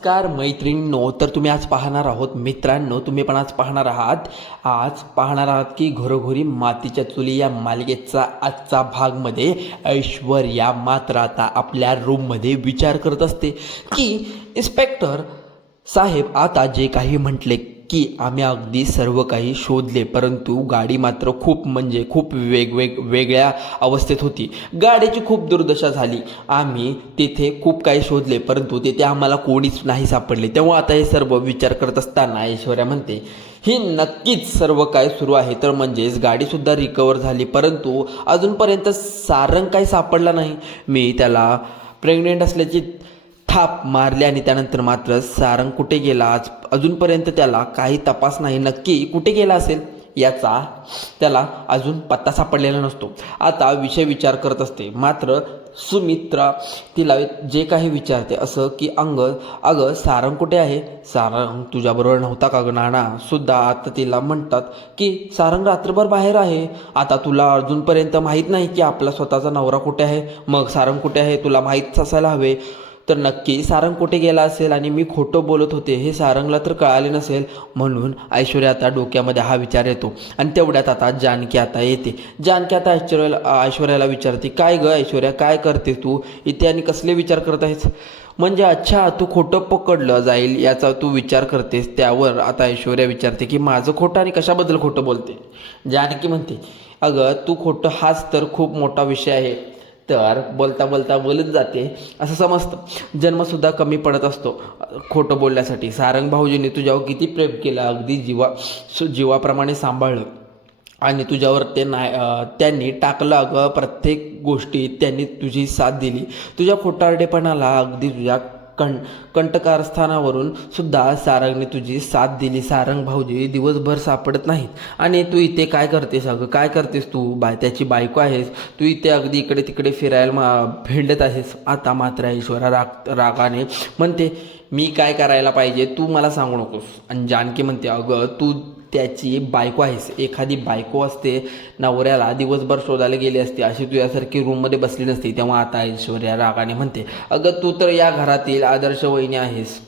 नमस्कार मैत्रिणींनो, तर तुम्ही आज पाहणार आहोत मित्रांनो, तुम्ही पण आज पाहणार आहात की घरोघरी मातीच्या चुली या मालिकेचा आजचा भागमध्ये ऐश्वर्या मात्र आता आपल्या रूममध्ये विचार करत असते की इन्स्पेक्टर साहेब आता जे काही म्हटले की आम्ही अगदी सर्व काही शोधले, परंतु गाडी मात्र खूप वेगळ्या अवस्थेत होती. गाडीची खूप दुर्दशा झाली. आम्ही तिथे खूप काही शोधले, परंतु तिथे आम्हाला कोणीच नाही सापडले. तेव्हा आता हे सर्व विचार करत असताना ऐश्वर्या म्हणते ही नक्कीच सर्व काय सुरू आहे, तर म्हणजेच गाडीसुद्धा रिकवर झाली, परंतु अजूनपर्यंत सारंग काही सापडला नाही. मी त्याला प्रेग्नेंट असल्याची थाप मारली आणि त्यानंतर मात्र सारंग कुठे गेला अजूनपर्यंत त्याला काही तपास नाही. नक्की कुठे गेला असेल याचा त्याला अजून पत्ता सापडलेला नसतो. आता विचार करत असते. मात्र सुमित्रा तिला जे काही विचारते असं की अगं सारंग कुठे आहे, सारंग तुझ्याबरोबर नव्हता का ग नाना सुद्धा. आता तिला म्हणतात की सारंग रात्रभर बाहेर आहे. आता तुला अजूनपर्यंत माहीत नाही की आपला स्वतःचा नवरा कुठे आहे, मग सारंग कुठे आहे तुला माहीत असायला हवे. तर नक्की सारंग कुठे गेला असेल आणि मी खोटं बोलत होते हे सारंगला तर कळाले नसेल, म्हणून ऐश्वर्या आता डोक्यामध्ये हा विचार येतो. आणि तेवढ्यात आता जानकी आता येते. जानकी आता ऐश्वर्याला विचारते, काय ग ऐश्वर्या, काय करते तू इथे आणि कसले विचार करत आहेस. म्हणजे अच्छा तू खोटं पकडलं जाईल याचा तू विचार करतेस. त्यावर आता ऐश्वर्या विचारते की माझं खोटं आणि कशाबद्दल खोटं बोलते. जानकी म्हणते अगं तू खोटं हाच तर खूप मोठा विषय आहे. तर बोलता बोलता बोलत जाते असं समजतं. जन्मसुद्धा कमी पडत असतो खोटं बोलण्यासाठी. सारंग भाऊजींनी तुझ्यावर किती प्रेम केलं, अगदी जीवाप्रमाणे सांभाळलं आणि तुझ्यावर त्यांनी टाकलं. अगं प्रत्येक गोष्टीत त्यांनी तुझी साथ दिली. तुझ्या खोटारडेपणाला अगदी तुझ्या कंटकारस्थानावरून सुद्धा सारंगने तुझी साथ दिली. सारंग भाऊजी दिवसभर सापडत नाहीत आणि तू इथे काय करतेस, अगं काय करतेस तू, त्याची बायको आहेस, तू इथे अगदी इकडे तिकडे फिरायला भेंडत आहेस. आता मात्र ऐश्वर्या रागाने म्हणते मी काय करायला पाहिजे तू मला सांगू नकोस. आणि जानकी म्हणते अगं तू त्याची बायको आहेस. एखादी बायको असते नवऱ्याला दिवसभर शोधायला गेली असते, अशी तुझ्यासारखी रूममध्ये बसली नसती. तेव्हा आता ऐश्वर्या रागाने म्हणते अगं तू तर या घरातील आदर्श वहिनी आहेस,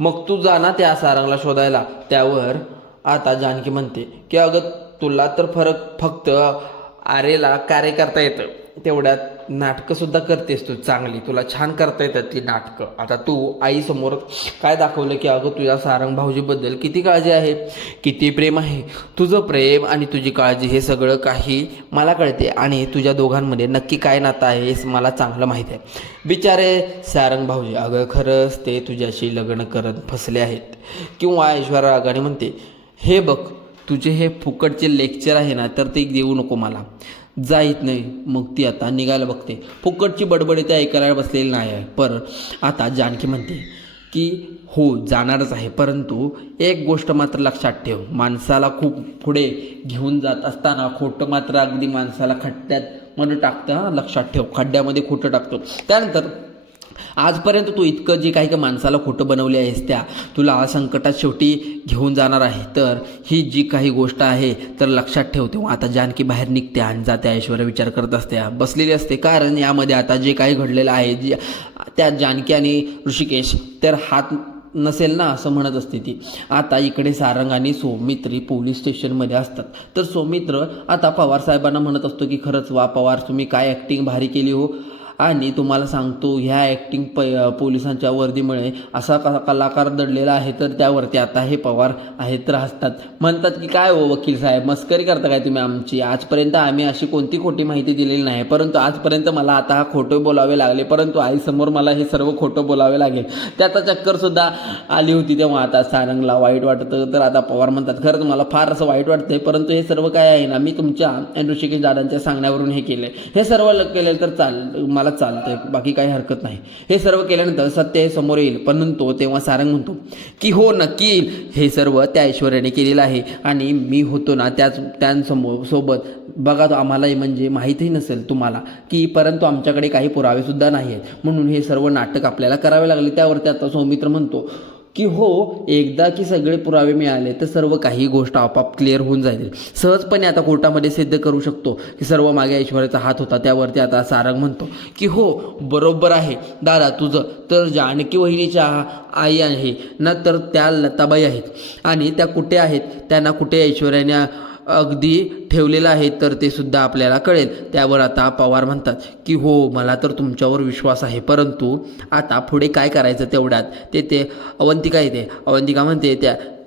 मग तू जा ना त्या सारंगला शोधायला. त्यावर आता जानकी म्हणते की अगं तुला तर फक्त आरेला कार्य करता येतं, तेवढ्यात नाटकंसुद्धा करतेस तू चांगली, तुला छान करता येतात ती नाटकं. आता तू आईसमोर काय दाखवलं की अगं तुझ्या सारंग भाऊजीबद्दल किती काळजी आहे, किती प्रेम आहे. तुझं प्रेम आणि तुझी काळजी हे सगळं काही मला कळते आणि तुझ्या दोघांमध्ये नक्की काय नातं आहे हे मला चांगलं माहीत आहे. बिचारे सारंग भाऊजी अगं खरंच ते तुझ्याशी लग्न करत फसले आहेत. किंवा ऐश्वर्या रागाने म्हणते हे बघ तुझे हे फुकटचे लेक्चर आहे ना तर ते देऊ नको मला, जाईत नाही. मग ती आता निघायला बघते. फुकटची बडबडी ते ऐकायला बसलेली नाही आहे. पर आता जानकी म्हणते की हो जाणारच आहे, परंतु एक गोष्ट मात्र लक्षात ठेव, माणसाला खूप पुढे घेऊन जात असताना खोटं मात्र अगदी माणसाला खड्ड्यात मध्ये टाकतं. लक्षात ठेव, खड्ड्यामध्ये खोटं टाकतो. त्यानंतर आजपर्यंत तू इतकं जे काही माणसाला खोटं बनवले आहेस त्या तुला संकटात शेवटी घेऊन जाणार आहे. तर ही जी काही गोष्ट आहे तर लक्षात ठेव. तेव्हा आता जानकी बाहेर निघते आणि जाते. ऐश्वर्या विचार करत असते, बसलेली असते, कारण यामध्ये आता जे काही घडलेलं आहे त्या जानकी आणि ऋषिकेश तर हात नसेल ना असं म्हणत असते ती. आता इकडे सारंग आणि सौमित्री पोलीस स्टेशनमध्ये असतात. तर सौमित्र आता पवार साहेबांना म्हणत असतो की खरंच वा पवार तुम्ही काय ॲक्टिंग भारी केली हो, आणि तुम्हाला सांगतो ह्या ॲक्टिंग पोलिसांच्या वर्दीमुळे असा कलाकार दडलेला आहे. तर त्यावरती आता हे पवार आहेत तर हसतात, म्हणतात की काय हो वकील साहेब मस्करी करता काय तुम्ही आमची, आजपर्यंत आम्ही अशी कोणती खोटी माहिती दिलेली नाही, परंतु आजपर्यंत मला आता खोटं बोलावे लागले, परंतु आईसमोर मला हे सर्व खोटं बोलावे लागेल. त्याचा चक्करसुद्धा आली होती. तेव्हा आता सारंगला वाईट वाटतं. तर आता पवार म्हणतात खरंच मला फार असं वाईट वाटतंय, परंतु हे सर्व काय आहे ना मी तुमच्या ऋषिकेश दादांच्या सांगण्यावरून हे केलं, हे सर्व केलेलं तर मला चालतंय, बाकी काही हरकत नाही. हे सर्व केल्यानंतर सत्य हे समोर येईल. पण तेव्हा सारंग म्हणतो की हो नक्की येईल, हे सर्व त्या ऐश्वर्याने केलेलं आहे आणि मी होतो ना सोबत बघा. तो आम्हाला म्हणजे माहीतही नसेल तुम्हाला की, परंतु आमच्याकडे काही पुरावे सुद्धा नाही आहेत, म्हणून हे सर्व नाटक आपल्याला करावे लागले. त्यावरती आता सौमित्र म्हणतो की हो, एकदा की सगळे पुरावे मिळाले तर सर्व काही गोष्ट आपोआप क्लिअर होऊन जाईल. सहजपणे आता कोर्टामध्ये सिद्ध करू शकतो की सर्व मागे ऐश्वर्याचा हात होता. त्यावरती आता सारंग म्हणतो की हो, बरोबर आहे दादा तुझं. तर जानकी वहिनीच्या आई आहे ना, तर त्या लताबाई आहेत आणि त्या कुठे आहेत, त्यांना कुठे ऐश्वर्याने अगदी ठेवलेलं आहे तर ते सुद्धा आपल्याला कळेल. त्यावर आता पवार म्हणतात की हो, मला तर तुमच्यावर विश्वास आहे, परंतु आता पुढे काय करायचं तेवढ्यात ते अवंतिका येते. अवंतिका म्हणते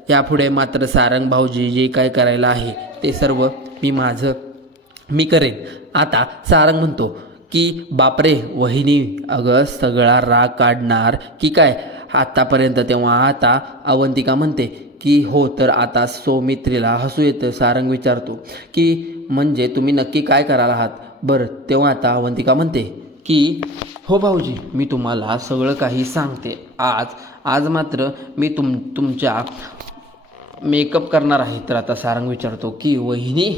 यापुढे मात्र सारंग भाऊजी जे काय करायला आहे ते सर्व मी करेन. आता सारंग म्हणतो की बापरे वहिनी, अगं सगळा राग काढणार की काय आत्तापर्यंत. तेव्हा आता अवंतिका म्हणते की हो, तर आता सौमित्रीला हसू येतं. सारंग विचारतो की म्हणजे तुम्ही नक्की काय कराल आहात बरं. तेव्हा आता अवंतिका म्हणते की हो भाऊजी, मी तुम्हाला सगळं काही सांगते. आज मात्र मी तुमच्या मेकअप करणार आहे. तर आता सारंग विचारतो की वहिनी,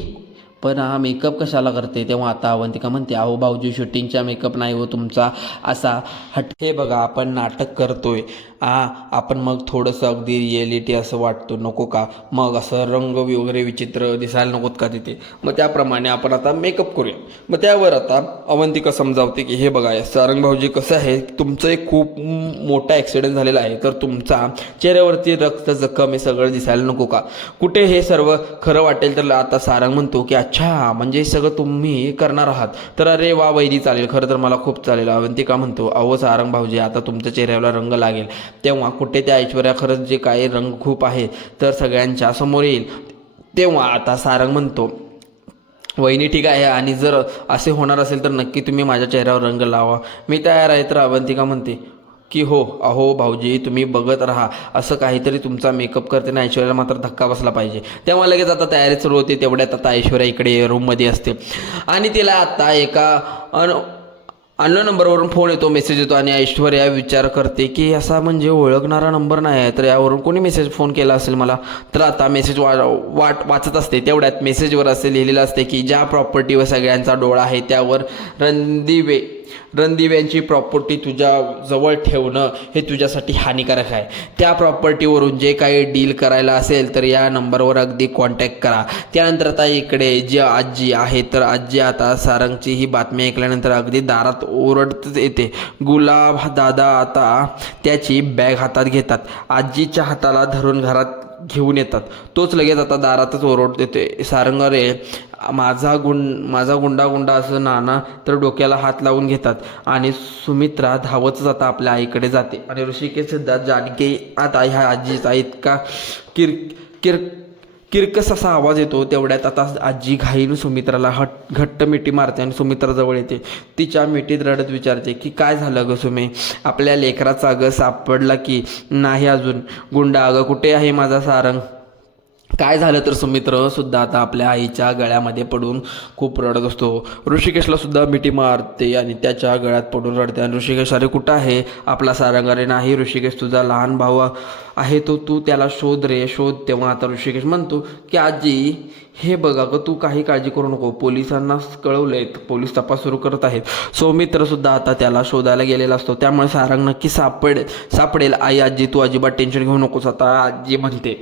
पण हा मेकअप कशाला करते. तेव्हा आता अवंतिका म्हणते अहो भाऊजी, शूटिंगचा मेकअप नाही हो तुमचा असा हे बघा, आपण नाटक करतोय आपण मग थोडंसं अगदी रिॲलिटी असं वाटतो नको का, मग असं रंग वगैरे विचित्र दिसायला नकोत का तिथे, मग त्याप्रमाणे आपण आता मेकअप करूया. मग त्यावर आता अवंतिका समजावते की हे बघा सारंग भाऊजी, कसं आहे तुमचं एक खूप मोठा ॲक्सिडेंट झालेला आहे, तर तुमचा चेहऱ्यावरती रक्त जखम हे सगळं दिसायला नको का, कुठे हे सर्व खरं वाटेल. तर आता सारंग म्हणतो की अच्छा, म्हणजे हे सगळं तुम्ही करणार आहात. तर अरे वा वैरी, चालेल, खरं तर मला खूप चालेल. अवंतिका म्हणतो अहो सारंग भाऊजी, आता तुमच्या चेहऱ्याला रंग लागेल तेव्हा कुठे त्या ऐश्वर्या खरंच जे काही रंग खूप आहे तर सगळ्यांच्या समोर येईल. तेव्हा आता सारंग म्हणतो वहिनी ठीक आहे, आणि जर असे होणार असेल तर नक्की तुम्ही माझ्या चेहऱ्यावर रंग लावा, मी तयार आहे. तर अवंतिका म्हणते की हो, अहो भाऊजी तुम्ही बघत राहा, असं काहीतरी तुमचा मेकअप करते ना ऐश्वर्याला मात्र धक्का बसला पाहिजे. तेव्हा लगेच आता तयारी सुरू होते. तेवढ्यात आता ऐश्वर्या इकडे रूममध्ये असते आणि तिला आता एका अननोन नंबरवरून फोन येतो, मेसेज येतो आणि ऐश्वर्या विचार करते की असा म्हणजे ओळखणारा नंबर नाही आहे, तर यावरून कोणी मेसेज फोन असेल मला. तर आता मेसेज वाचत असते. तेवढ्यात मेसेजवर असे लिहिलेलं असते की ज्या प्रॉपर्टीवर सगळ्यांचा डोळा आहे त्यावर रणदिव्यांची प्रॉपर्टी तुझ्या जवळ ठेवणं हे तुझ्यासाठी हानिकारक आहे. त्या प्रॉपर्टीवरून जे काही डील करायला असेल तर या नंबरवर अगदी कॉन्टॅक्ट करा. त्यानंतर आता इकडे जे आजी आहे, तर आजी आता सारंगची ही बातमी ऐकल्यानंतर अगदी दारात ओरडत येते. गुलाब दादा आता त्याची बॅग हातात घेतात, आजीच्या हाताला धरून घरात घेऊन येतात. तोच लगेच आता दारातच ओरडत येते, सारंग रे माझा गुंडा असं नाना तर डोक्याला हात लावून घेतात आणि सुमित्रा धावतच आता आपल्या आईकडे जाते. आणि ऋषिकेश सुद्धा जानकी आता ह्या आजीचा इतका किरकस असा आवाज येतो. तेवढ्यात आता आजी घाईनं सुमित्राला घट्ट मिठी मारते आणि सुमित्रा जवळ येते. तिच्या मिठीत रडत विचारते की काय झालं ग सुमे, आपल्या लेकराचा अगं सापडला की नाही अजून गुंडा, अगं कुठे आहे माझा सारंग. काय झालं तर सुमित्र सुद्धा आता आपल्या आईच्या गळ्यामध्ये पडून खूप रडत असतो. ऋषिकेशला सुद्धा मिठी मारते आणि त्याच्या गळ्यात पडून रडते. आणि ऋषिकेश अरे कुठं आहे आपला सारंग. अरे नाही ऋषिकेश, तुझा लहान भाऊ आहे तो, तू त्याला शोध रे शोध. तेव्हा आता ऋषिकेश म्हणतो की आजी हे बघा ग, तू काही काळजी करू नको, पोलिसांना कळवलंय, पोलीस तपास सुरू करत आहेत. सौमित्र सुद्धा आता त्याला शोधायला गेलेला असतो, त्यामुळे सारंग नक्की सापडेल. आई आजी तू अजिबात टेन्शन घेऊ नकोस. आता आजी म्हणते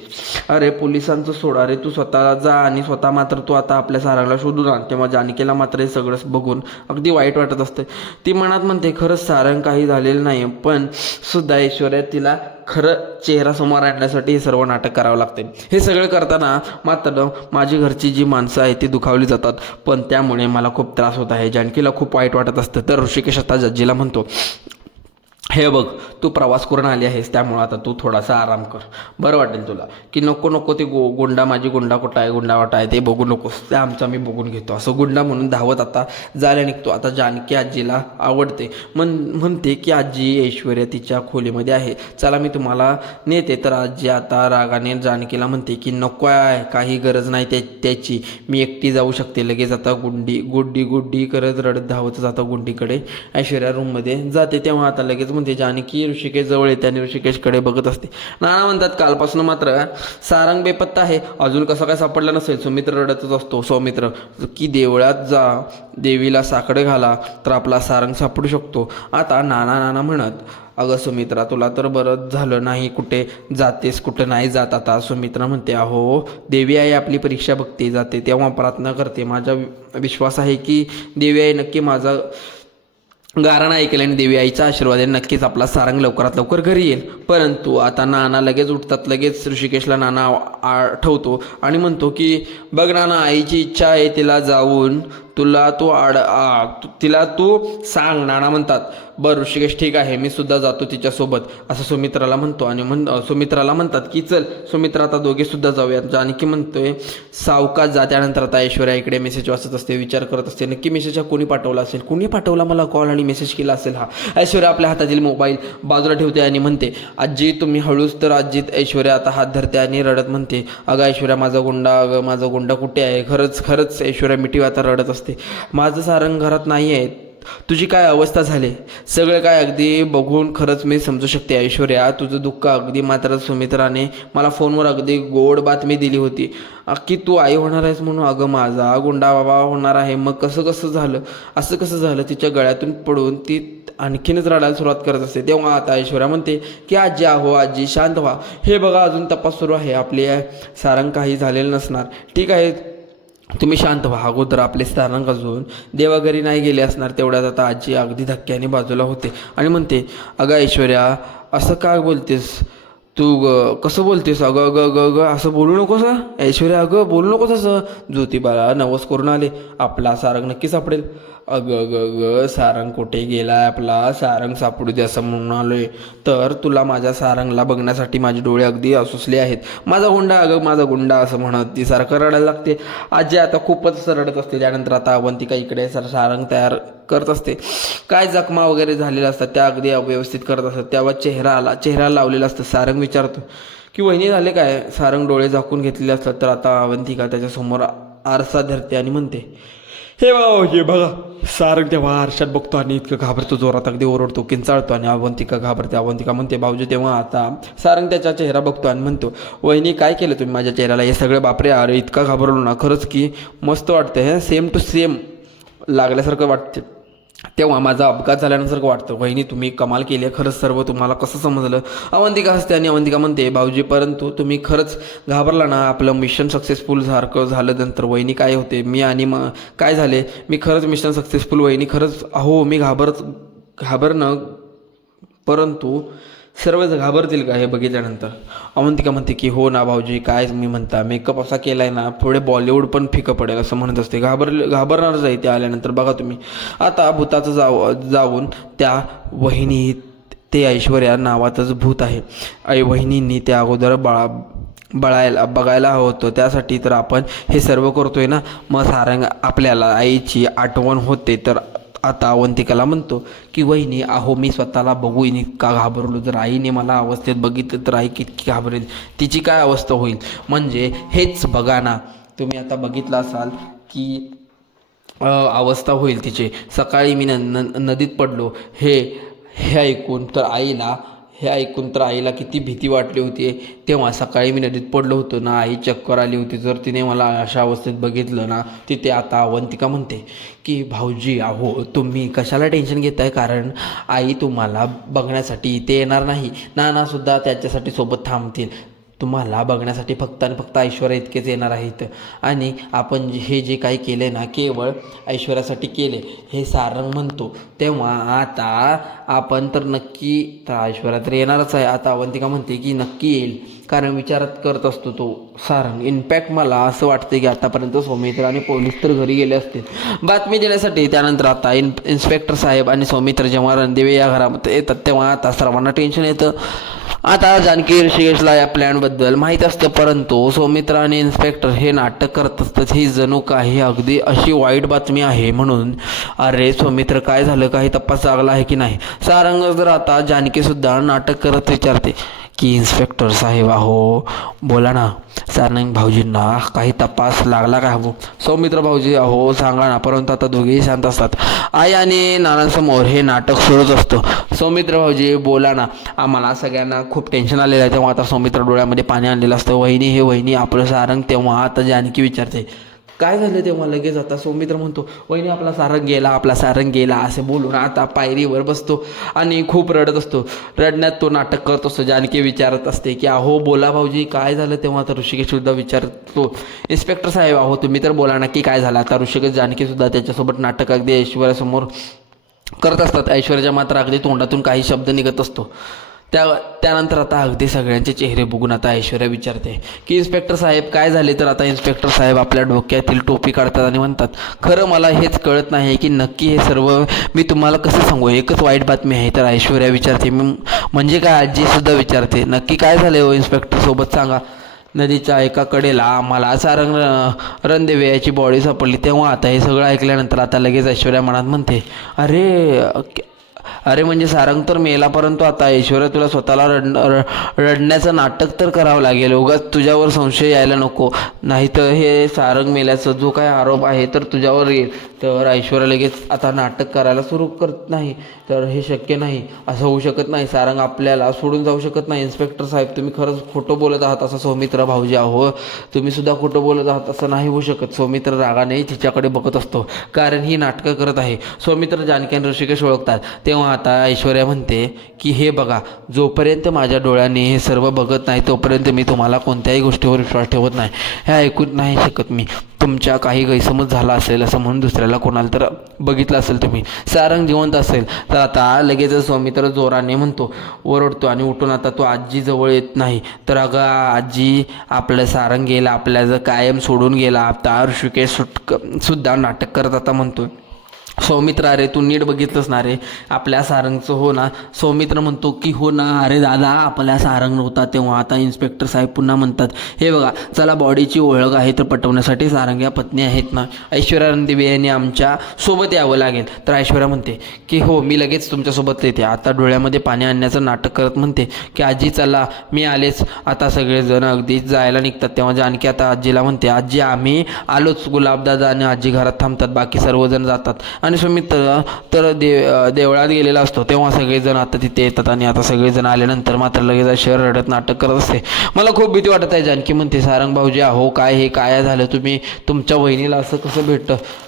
अरे पोलिसांचं सोडा रे, तू स्वतःला जा आणि स्वतः मात्र तू आता आपल्या सारंगला शोधून आण. तेव्हा जानकीला मात्र हे सगळं बघून अगदी वाईट वाटत असते. ती मनात म्हणते खरंच सारंग काही झालेलं नाही, पण सुद्धा ऐश्वर्या तिला खरं चेहरा समोर आणण्यासाठी हे सर्व नाटक करावं लागते. हे सगळं करताना मात्र माझी घरची जी माणसं आहेत ती दुखावली जातात, पण त्यामुळे मला खूप त्रास होत आहे. जानकीला खूप वाईट वाटत असतं. तर ऋषिकेश आता जज्जीला म्हणतो हे बघ, तू प्रवास करून आली आहेस, त्यामुळं आता तू थोडासा आराम कर, बरं वाटेल तुला. की नको ते माझी गुंडा कुठं आहे, गुंडा वाटा आहे ते बघू नकोस, ते आमचा मी बघून घेतो, असं गुंडा म्हणून धावत आता जायला निघतो. आता जानकी आजीला आवडते, म्हणते की आजी ऐश्वर्या तिच्या खोलीमध्ये आहे, चला मी तुम्हाला नेते. तर आजी आता रागाने जानकीला म्हणते की नको आहे, काही गरज नाही त्याची, मी एकटी जाऊ शकते. लगेच आता गुड्डी करत रडत धावत जाता गुंडीकडे. ऐश्वर्या रूममध्ये जाते. तेव्हा आता लगेच म्हणते. जानकी ऋषिकेश जवळ येते आणि ऋषिकेशकडे बघत असते. नाना म्हणतात कालपासून मात्र सारंग बेपत्ता आहे, अजून कसं काय सापडलं नसेल. सुमित्र रडतच असतो. सौमित्र की देवळात जा, देवीला साकडे घाला तर आपला सारंग सापडू शकतो. आता नाना नाना म्हणत, अगं सुमित्रा तुला तर बरं झालं नाही कुठे जातेस, कुठं नाही जात. आता सुमित्रा म्हणते, अहो देवी आई आपली परीक्षा बघते, जाते तेव्हा प्रार्थना करते. माझा विश्वास आहे की देवी आई नक्की माझा गारणं ऐकेल आणि देवी आईचा आशीर्वाद आहे, नक्कीच आपला सारंग लवकरात लवकर घरी येईल. परंतु आता नाना लगेच उठतात. लगेच ऋषिकेशला नाना आठवतो आणि म्हणतो की बघ नाना, आईची इच्छा आहे तिला जाऊन तिला तू सांग. नाना म्हणतात, बरं ऋषिकेश ठीक आहे, मी सुद्धा जातो तिच्यासोबत असं सुमित्राला म्हणतो. आणि सुमित्राला म्हणतात की चल सुमित्रा आता दोघे सुद्धा जाऊयात. जानकी म्हणतोय सावकाश जा. त्यानंतर आता ऐश्वर्या इकडे मेसेज वाचत असते, विचार करत असते नक्की मेसेज हा कोणी पाठवला असेल, कोणी पाठवला मला कॉल आणि मेसेज केला असेल हा. ऐश्वर्या आपल्या हातातील मोबाईल बाजूला ठेवते आणि म्हणते, आजी तुम्ही हळूच. तर आजी ऐश्वर्या आता हात धरते आणि रडत म्हणते, अगं ऐश्वर्या माझा गुंडा, अगं माझा गुंडा कुठे आहे. खरंच ऐश्वर्या मिठी आता रडत असते. माझं सारंग घरात नाही आहे, तुझी काय अवस्था झाली, सगळं काय अगदी बघून खरंच मी समजू शकते ऐश्वर्या तुझं दुःख. अगदी मात्र सुमित्राने मला फोनवर अगदी गोड बातमी दिली होती की तू आई होणार आहेस म्हणून. अगं माझा गुंडा बाबा होणार आहे, मग कसं झालं, असं कसं झालं. तिच्या गळ्यातून पडून ती आणखीनच रडायला सुरुवात करत असते. तेव्हा आता ऐश्वर्या म्हणते की आजी, अहो आजी शांत व्हा, हे बघा अजून तपास सुरू आहे, आपले सारंग काही झालेलं नसणार, ठीक आहे तुम्ही शांत व्हा. अगोदर आपले सारंग अजून देवाघरी नाही गेले असणार. तेवढ्यात आता आजी अगदी धक्क्याने बाजूला होते आणि म्हणते, अगं ऐश्वर्या असं काय बोलतेस तू, कसं बोलतेस, अगं अगं अगं अगं असं बोलू नकोस ऐश्वर्या, अगं बोलू नकोस असं. ज्योतिबाला नवस करून आले, आपला सारंग नक्की सापडेल. अगं अगं अगं सारंग कुठे गेलाय, आपला सारंग सापडू दे असं म्हणून आलोय. तर तुला माझ्या सारंगला बघण्यासाठी माझे डोळे अगदी असुसले आहेत. माझा गुंडा, अगं माझा गुंडा असं म्हणत ती सारखं रडायला लागते. आजी आता खूपच रडत असते. त्यानंतर आता अवंतिका इकडे सारंग तयार करत असते. काय जखमा वगैरे झालेल्या असतात त्या अगदी अव्यवस्थित करत असतात. तेव्हा चेहरा लावलेला असतं. सारंग विचारतो की वहिनी झाले काय. सारंग डोळे झाकून घेतलेले असतात. तर आता अवंतिका त्याच्यासमोर आरसा धरते आणि म्हणते, हे बघा सारंग. तेव्हा आरशात बघतो आणि इतकं घाबरतो, जोरात अगदी ओरडतो, किंचाळतो आणि अवंतिका घाबरते. अवंतिका म्हणते, भाऊजी. तेव्हा आता सारंग त्याचा चेहरा बघतो आणि म्हणतो, वहिनी काय केलं तुम्ही माझ्या चेहऱ्याला, हे सगळे बापरे, अरे इतका घाबरलो ना, खरंच की मस्त वाटतं हे, सेम टू सेम लागल्यासारखं वाटते. तेव्हा माझा अपघात झाल्यानंतर वाटतं. वहिनी तुम्ही कमाल केली आहे, खरंच सर्व तुम्हाला कसं समजलं. अवंतिका हसते आणि अवंतिका म्हणते, भाऊजी परंतु तुम्ही खरंच घाबरला ना, आपलं मिशन सक्सेसफुल सारखं झालं. नंतर वहिनी काय होते, मी आणि काय झाले, मी खरंच मिशन सक्सेसफुल वहिनी, खरंच अहो मी घाबरणं, परंतु सर्वच घाबरतील का हे बघितल्यानंतर. अवंतिका म्हणते की हो ना भाऊजी, काय मी म्हणता, मेकअप असा केलाय ना पुढे बॉलिवूड पण फिकं पडेल असं म्हणत असते. घाबरणारच आहे ते आल्यानंतर. बघा तुम्ही आता भूताचं जाऊन त्या वहिनी, ते ऐश्वर्या नावातच भूत आहे, वहिनींनी त्या अगोदर बघायला हवं होतं. त्यासाठी तर आपण हे सर्व करतोय ना. मग सारंग आपल्याला आईची आठवण होते. तर आता अवंतिकाला म्हणतो की वहिनी अहो मी स्वतःला बघून इतका घाबरलो, जर आईने मला अवस्थेत बघितलं तर आई कितकी घाबरेल, तिची काय अवस्था होईल. म्हणजे हेच बघा ना, तुम्ही आता बघितलं असाल की अवस्था होईल तिची. सकाळी मी नदीत पडलो, हे ऐकून तर आईला किती भीती वाटली होती. तेव्हा सकाळी मी नदीत पडलो होतो ना, आई चक्कर आली होती. जर तिने मला अशा अवस्थेत बघितलं ना, तिथे आता अवंतिका म्हणते की भाऊजी अहो तुम्ही कशाला टेन्शन घेताय, कारण आई तुम्हाला बघण्यासाठी इथे येणार नाही. नानासुद्धा त्याच्यासाठी सोबत थांबतील. तुम्हाला बघण्यासाठी फक्त आणि फक्त ऐश्वर्या इतकेच येणार आहेत. आणि आपण हे जे काही केले ना, केवळ ऐश्वर्यासाठी केले हे सारंग म्हणतो. तेव्हा आता आपण तर नक्की, तर ऐश्वर्या तर येणारच आहे. आता अवंतिका म्हणते की नक्की येईल, कारण विचारात करत असतो तो सारंग. इनफॅक्ट मला असं वाटतं की आतापर्यंत सौमित्र आणि पोलीस तर घरी गेले असतील बातमी देण्यासाठी. त्यानंतर आता इन्स्पेक्टर साहेब आणि सौमित्र जेव्हा रणदिवे या घरामध्ये येतात तेव्हा आता सर्वांना टेन्शन येतं. आता जानकी ऋषिकेशला या प्लॅनबद्दल माहीत असतं, परंतु सौमित्र आणि इन्स्पेक्टर हे नाटक करत असतात. ही जणू काही अगदी अशी वाईट बातमी आहे म्हणून. अरे सौमित्र काय झालं, काही तपास लागला आहे की नाही. सारंग जर आता जानकीसुद्धा नाटक करत विचारते की इन्स्पेक्टर साहेब अहो बोला ना, सारंग भाऊजींना काही तपास लागला का हो? सौमित्र भाऊजी अहो सांगा ना. परंतु आता दोघेही शांत असतात. आई आणि नानांसमोर हे नाटक सुरूच असतं. सौमित्र भाऊजी बोला ना, आम्हाला सगळ्यांना खूप टेन्शन आलेलं आहे. तेव्हा आता सौमित्र डोळ्यामध्ये पाणी आणलेलं असतं. वहिनी हे वहिनी आपलं सारंग. तेव्हा आता जानकी विचारते काय झालं. तेव्हा लगेच आता सौमित्र म्हणतो वहिनी आपला सारंग गेला, आपला सारंग गेला असे बोलून आता पायरीवर बसतो आणि खूप रडत असतो. रडण्यात तो नाटक करत असतो. जानकी विचारत असते की अहो बोला भाऊजी काय झालं. तेव्हा आता ऋषिकेशसुद्धा विचारतो इन्स्पेक्टर साहेब अहो तुम्ही तर बोला ना की काय झालं. आता ऋषिकेश जानकीसुद्धा त्याच्यासोबत नाटक अगदी ऐश्वर्यासमोर करत असतात. ऐश्वर्याच्या मात्र अगदी तोंडातून काही शब्द निघत असतो. त्यानंतर आता अगदी सगळ्यांचे चेहरे बघून आता ऐश्वर्या विचारते की इन्स्पेक्टर साहेब काय झाले. तर आता इन्स्पेक्टर साहेब आपल्या डोक्यातील टोपी काढतात आणि म्हणतात खरं मला हेच कळत नाही की नक्की हे सर्व मी तुम्हाला कसं सांगू. एकच वाईट बातमी आहे. तर ऐश्वर्या विचारते मी म्हणजे काय. आजीसुद्धा विचारते नक्की काय झाले हो इन्स्पेक्टर सोबत सांगा. नदीच्या एका कडेला आम्हाला सारंग रणदिवे याची बॉडी सापडली. तेव्हा आता हे सगळं ऐकल्यानंतर आता लगेच ऐश्वर्या मनात म्हणते अरे म्हणजे सारंग तर मेला. परंतु आता ऐश्वर्या तुला स्वतःला रडण्याचं नाटक तर करावं लागेल. उगाच तुझ्यावर संशय यायला नको. नाही तर हे सारंग मेल्याचा जो काय आरोप आहे तर तुझ्यावर येईल. तर ऐश्वर्या लगेच आता नाटक करायला सुरू करत नाही. तर हे शक्य नाही, असं होऊ शकत नाही. सारंग आपल्याला सोडून जाऊ शकत नाही. इन्स्पेक्टर साहेब तुम्ही खरंच खोटं बोलत आहात. असं सौमित्र भाऊजी अहो तुम्ही सुद्धा खोटं बोलत आहात. असं नाही होऊ शकत. सौमित्र रागाने तिच्याकडे बघत असतो कारण ही नाटकं करत आहे. सौमित्र जानकी आणि ऋषिकेश ओळखतात. तेव्हा आता ऐश्वर्या म्हणते की हे बघा जोपर्यंत माझ्या डोळ्यांनी हे सर्व बघत नाही तोपर्यंत मी तुम्हाला कोणत्याही गोष्टीवर विश्वास ठेवत नाही. हे ऐकून नाही शकत मी. तुमच्या काही गैरसमज झाला असेल असं म्हणून दुसऱ्याला कोणाला तर बघितलं असेल तुम्ही. सारंग जिवंत असेल तर आता लगेचच सौमित्र जोराने म्हणतो ओरडतो आणि उठून आता तो आजी जवळ येत नाही. तर अगं आजी आपलं सारंग गेला, आपल्या जर कायम सोडून गेला. आता ऋषिकेश सुद्धा नाटक करत आता म्हणतो सौमित्र अरे तू नीट बघितलंस ना रे आपल्या सारंगचं. हो ना. सौमित्र म्हणतो की हो ना अरे दादा आपल्या सारंग नव्हता. तेव्हा आता इन्स्पेक्टर साहेब पुन्हा म्हणतात हे बघा चला बॉडीची ओळख आहे तर पटवण्यासाठी सारंग या पत्नी आहेत ना ऐश्वर्या रणदिवे यांनी आमच्या सोबत यावं लागेल. तर ऐश्वर्या म्हणते की हो मी लगेच तुमच्यासोबत येते. आता डोळ्यामध्ये पाणी आणण्याचं नाटक करत म्हणते की आजी चला मी आलेच. आता सगळेजण अगदी जायला निघतात. तेव्हा जानकी आता आजीला म्हणते आजी आम्ही आलोच. गुलाबदादा आणि आजी घरात थांबतात. बाकी सर्वजण जातात आणि सौमित्र तर देवळात गेलेला असतो. तेव्हा सगळेजण आता तिथे येतात आणि आता सगळेजण आल्यानंतर मात्र लगेच ऐश्वर्या रडत नाटक करत असते. मला खूप भीती वाटत आहे. जानकी म्हणते सारंग भाऊजी अहो काय हे काय झालं. तुम्ही तुमच्या वहिनीला असं कसं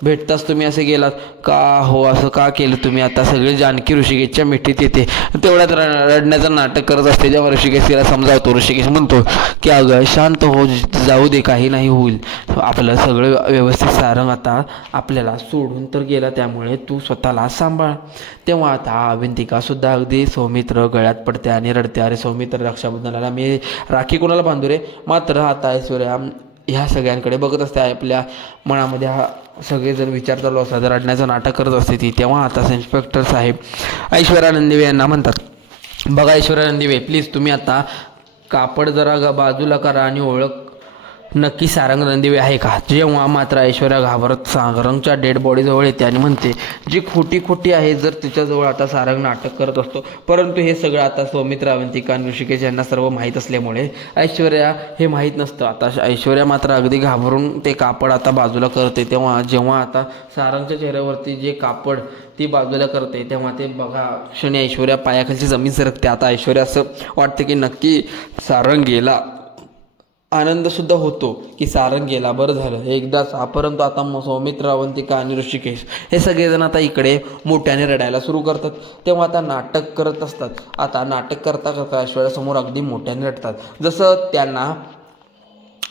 भेटताच तुम्ही असे गेलात का हो. असं का केलं तुम्ही. आता सगळे जानकी ऋषिकेशच्या मिठीत येते. तेवढ्यात रडण्याचं नाटक करत असते. जेव्हा ऋषिकेश तिला समजावतो ऋषिकेश म्हणतो की अगं शांत हो जाऊ दे काही नाही होईल. आपलं सगळं व्यवस्थित. सारंग आता आपल्याला सोडून तर गेला त्यामुळे तू स्वतःला सांभाळ. तेव्हा आता अविंतिका सुद्धा अगदी सौमित्र गळ्यात पडते आणि रडते. अरे सौमित्र रक्षाबंधनाला मी राखी कोणाला बांधू रे. मात्र आता ऐश्वर्या ह्या सगळ्यांकडे बघत असते. आपल्या मनामध्ये हा सगळेजण विचार चालू असतात. रडण्याचं नाटक करत असते ती. तेव्हा आता इन्स्पेक्टर साहेब ऐश्वर्या रणदिवे यांना म्हणतात बघा ऐश्वर्या रणदिवे प्लीज तुम्ही आता कापड जरा बाजूला करा आणि ओळख नक्की सारंग रणदिवे आहे का. जेव्हा मात्र ऐश्वर्या घाबरत सारंगच्या डेड बॉडीजवळ येते आणि म्हणते जी खोटी आहे जर तिच्याजवळ आता सारंग नाटक करत असतो. परंतु हे सगळं आता सौमित्र अवंतिका आणि ऋषिकेश यांना सर्व माहीत असल्यामुळे ऐश्वर्या हे माहीत नसतं. आता ऐश्वर्या मात्र अगदी घाबरून ते कापड आता बाजूला करते. जेव्हा आता सारंगच्या चेहऱ्यावरती जे कापड ती बाजूला करते तेव्हा ते बघा क्षणी ऐश्वर्या पायाखालची जमीन सरकते. आता ऐश्वर्या असं वाटते की नक्की सारंग गेला. आनंदसुद्धा होतो की सारंग गेला बरं झालं एकदाच. परंतु आता सौमित्र अवंतिका आणि ऋषिकेश हे सगळेजण आता इकडे मोठ्याने रडायला सुरू करतात. तेव्हा आता नाटक करत असतात. आता नाटक करता करता ऐश्वर्यासमोर अगदी मोठ्याने रडतात.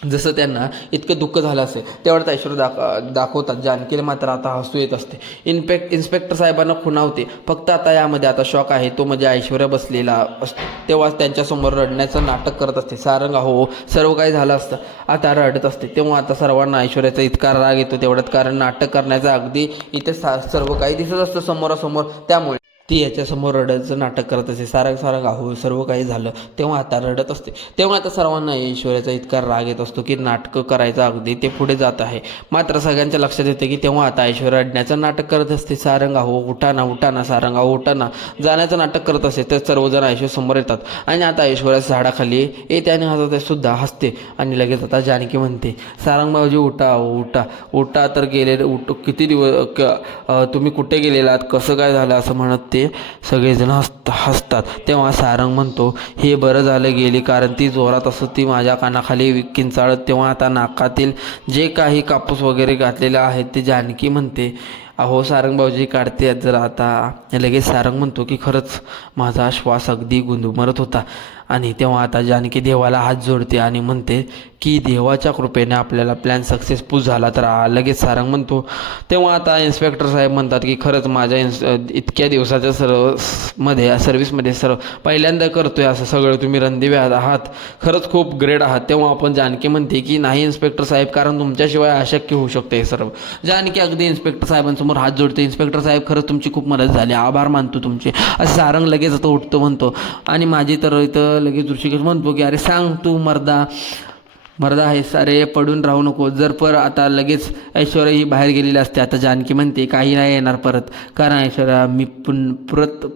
जसं त्यांना इतकं दुःख झालं असेल तेवढंच ऐश्वर्या दाखवतात. जानकीला मात्र आता हसू येत असते. इन्स्पेक्टर साहेबांना खुणावते. फक्त आता यामध्ये आता शॉक आहे तो म्हणजे ऐश्वर्या बसलेला असतो. तेव्हाच त्यांच्यासमोर रडण्याचं नाटक करत असते. सारंग अहो सर्व काही झालं असतं आता रडत असते. तेव्हा आता सर्वांना ऐश्वर्याचा इतका राग येतो तेवढ्यात कारण नाटक करण्याचं अगदी इथे सर्व काही दिसत असतं समोरासमोर. त्यामुळे ती याच्यासमोर रडायचं नाटक करत असते. सारंग सारंग अहो सर्व काही झालं. तेव्हा आता रडत असते. तेव्हा आता सर्वांना ऐश्वर्याचा इतका राग येत असतो की नाटकं करायचं अगदी ते पुढे जात आहे. मात्र सगळ्यांच्या लक्षात येते की तेव्हा आता ऐश्वर्या रडण्याचं नाटक करत असते. सारंग अहो उठा ना उठा ना, सारंग अहो उठा ना, जाण्याचं नाटक करत असते. तर सर्वजण ऐश्वर्या समोर येतात आणि आता ऐश्वर्या झाडाखाली येते आणि हसत सुद्धा हसते आणि लगेच आता जानकी म्हणते, सारंग भाऊजी उठा अहो उठा उठा, तर गेले किती दिवस तुम्ही कुठे गेलेलात, कसं काय झालं असं म्हणत ते सगळेजण हसतात. तेव्हा सारंग म्हणतो, हे बरं झालं गेली, कारण ती जोरात असं ती माझ्या कानाखाली किंचाळत. तेव्हा आता नाकातील जे काही कापूस वगैरे घातलेले आहेत ते जानकी म्हणते, अहो सारंग भाऊजी काढते आहेत जरा आता. लगेच सारंग म्हणतो की खरंच माझा श्वास अगदी गुंदमरत होता. आणि तेव्हा आता जानकी देवाला हात जोडते आणि म्हणते की देवाच्या कृपेने आपल्याला प्लॅन सक्सेसफुल झाला. तर लगेच सारंग म्हणतो. तेव्हा आता इन्स्पेक्टर साहेब म्हणतात की खरंच माझ्या इतक्या दिवसाच्या सर्व्हिसमध्ये पहिल्यांदा करतोय असं सगळं, तुम्ही रणदिवे आहात, खरंच खूप ग्रेट आहात. तेव्हा आपण जानकी म्हणते की नाही इन्स्पेक्टर साहेब, कारण तुमच्याशिवाय अशक्य होऊ शकते हे सर्व. जानकी अगदी इन्स्पेक्टर साहेबांसमोर हात जोडते. इन्स्पेक्टर साहेब खरंच तुमची खूप मदत झाली, आभार मानतो तुमचे, असं सारंग लगेच आता उठतो म्हणतो. आणि माझी तर इथं लगेच ऋषिकेश म्हणतो की अरे सांग तू मर्दा आहेस, अरे पडून राहू नको. जर आता लगेच ऐश्वर्या ही बाहेर गेलेली असते. आता जानकी म्हणते काही नाही येणार परत, कारण ऐश्वर्या मी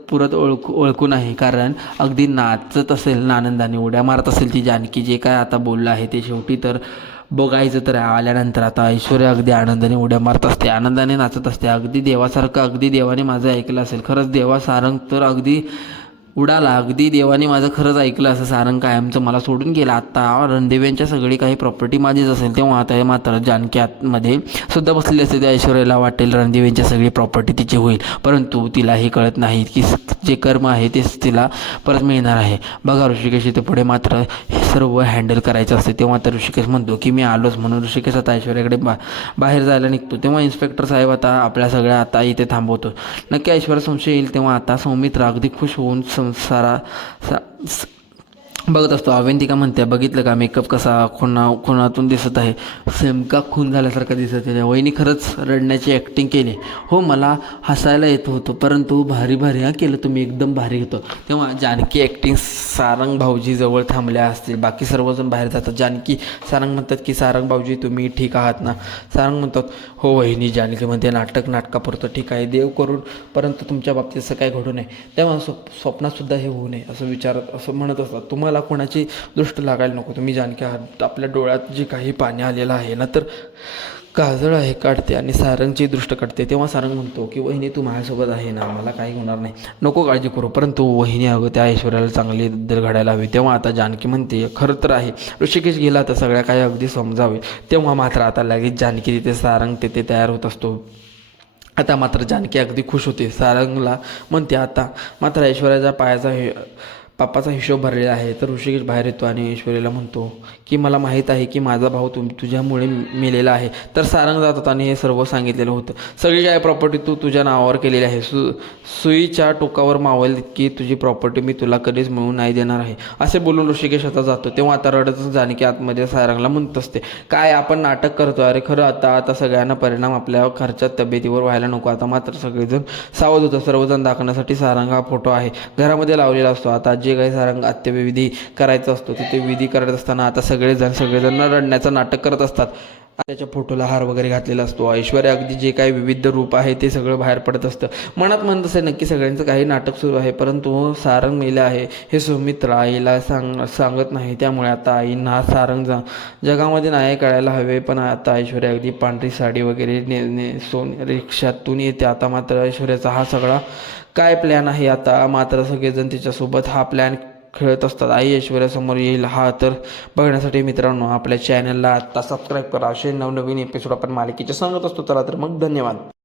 पुरत ओळखून आहे, कारण अगदी नाचत असेल, आनंदाने उड्या मारत असेल ती जानकी. जे काय आता बोललं आहे ते शेवटी तर बघायचं. तर आल्यानंतर आता ऐश्वर्या अगदी आनंदाने उड्या मारत असते, आनंदाने नाचत असते, अगदी देवासारखं. अगदी देवाने माझं ऐकलं असेल खरंच. देवा सारंग तर अगदी उडाला, अगदी देवाने माझं खरंच ऐकलं असं. सारंग कायमचं मला सोडून गेला. आत्ता रणदेव्यांच्या सगळी काही प्रॉपर्टी माझीच असेल. तेव्हा आता मात्र जानकी आतमध्ये सुद्धा बसलेली असते. त्या ऐश्वर्याला वाटेल रणदेव्यांच्या सगळी प्रॉपर्टी तिची होईल, परंतु तिला हे कळत नाही की जे कर्म आहे तेच तिला परत मिळणार आहे. बघा ऋषिकेश इथे पुढे मात्र हे सर्व हँडल करायचं असते. तेव्हा आता ऋषिकेश म्हणतो की मी आलोच, म्हणून ऋषिकेश आता ऐश्वर्याकडे बाहेर जायला निघतो. तेव्हा इन्स्पेक्टर साहेब आता आपल्या सगळ्या आता इथे थांबवतो. नक्की ऐश्वर्या संशय येईल. तेव्हा आता सौमित्र अगदी खुश होऊन बघत असतो. अवंतिका म्हणते, बघितलं का मेकअप कसा खुनातून दिसत आहे, नेमका खून झाल्यासारखा दिसत आहे. वहिनी खरंच रडण्याची ॲक्टिंग केली. हो मला हसायला येत होतं, परंतु भारी केलं तुम्ही, एकदम भारी होतं. तेव्हा जानकी ॲक्टिंग सारंग भाऊजी जवळ थांबल्या असतील. बाकी सर्वजण बाहेर जातात. जानकी सारंग म्हणतात की सारंग भाऊजी तुम्ही ठीक आहात ना. सारंग म्हणतात हो वहिनी. जानकी म्हणते नाटकापुरतं ठीक आहे, देव करून, परंतु तुमच्या बाबतीत असं काय घडू नये. तेव्हा स्वप्नातसुद्धा हे होऊ नये असं म्हणत असतात. तुम्हाला कोणाची दृष्ट लागायला नको. तुम्ही जानकी आहात, आपल्या डोळ्यात जे काही पाणी आलेलं आहे ना, तर काजळ आहे काढते आणि सारंगची दृष्ट काढते. तेव्हा सारंग म्हणतो की वहिनी तू माझ्यासोबत आहे ना, मला काही होणार नाही, नको काळजी करू. परंतु वहिनी अगं त्या ऐश्वर्याला चांगली दर घडायला हवी. तेव्हा आता जानकी म्हणते खरं तर आहे, ऋषिकेश गेला तर सगळ्या काही अगदी समजावे. तेव्हा मात्र आता लगेच जानकी तिथे सारंग तिथे तयार होत असतो. आता मात्र जानकी अगदी खुश होते. सारंगला म्हणते आता मात्र ऐश्वर्याच्या पापाचा हिशोब भरलेला आहे. तर ऋषिकेश बाहेर येतो आणि ऐश्वर्याला म्हणतो की मला माहीत आहे की माझा भाऊ तुझ्यामुळे मेलेला आहे. तर सारंग जातात आणि हे सर्व सांगितलेलं होतं. सगळी काय प्रॉपर्टी तुझ्या नावावर केलेली आहे. सुईच्या टोकावर मावेल की तुझी प्रॉपर्टी मी तुला कधीच मिळवून नाही देणार आहे, असे बोलून ऋषिकेश आता जातो. तेव्हा आता रडतच जानकी आतमध्ये सारंगला म्हणत असते, काय आपण नाटक करतो, अरे खरं आता सगळ्यांना परिणाम आपल्या खर्चात तब्येतीवर व्हायला नको. आता मात्र सगळेजण सावध होतं. सर्वजण दाखवण्यासाठी सारंग हा फोटो आहे घरामध्ये लावलेला असतो. आता जे काही सारंग अंत्यविधी करायचा असतो तिथे विधी करत असताना आता सगळेजण रडण्याचं नाटक करत असतात. त्याच्या फोटोला हार वगैरे घातलेला असतो. ऐश्वर्या अगदी जे काही विविध रूप आहे ते सगळं बाहेर पडत असतं. मनात म्हणत असे नक्की सगळ्यांचं काही नाटक सुरू आहे, परंतु सारंग मेले आहे हे सुमित्र आईला सांगत नाही. त्यामुळे आता आईंना सारंग जगामध्ये नाही कळायला हवे. पण आता ऐश्वर्या अगदी पांढरी साडी वगैरे नेसून रिक्षातून येते. आता मात्र ऐश्वर्याचा हा सगळा काय प्लॅन आहे. आता मात्र सगळेजण तिच्यासोबत हा प्लॅन खेळत असतात. आई ऐश्वर्यासमोर येईल हा तर बघण्यासाठी मित्रांनो आपल्या चॅनलला आत्ता सबस्क्राईब करा. असे नवनवीन एपिसोड आपण मालिकेचे सांगत असतो. चला तर मग धन्यवाद.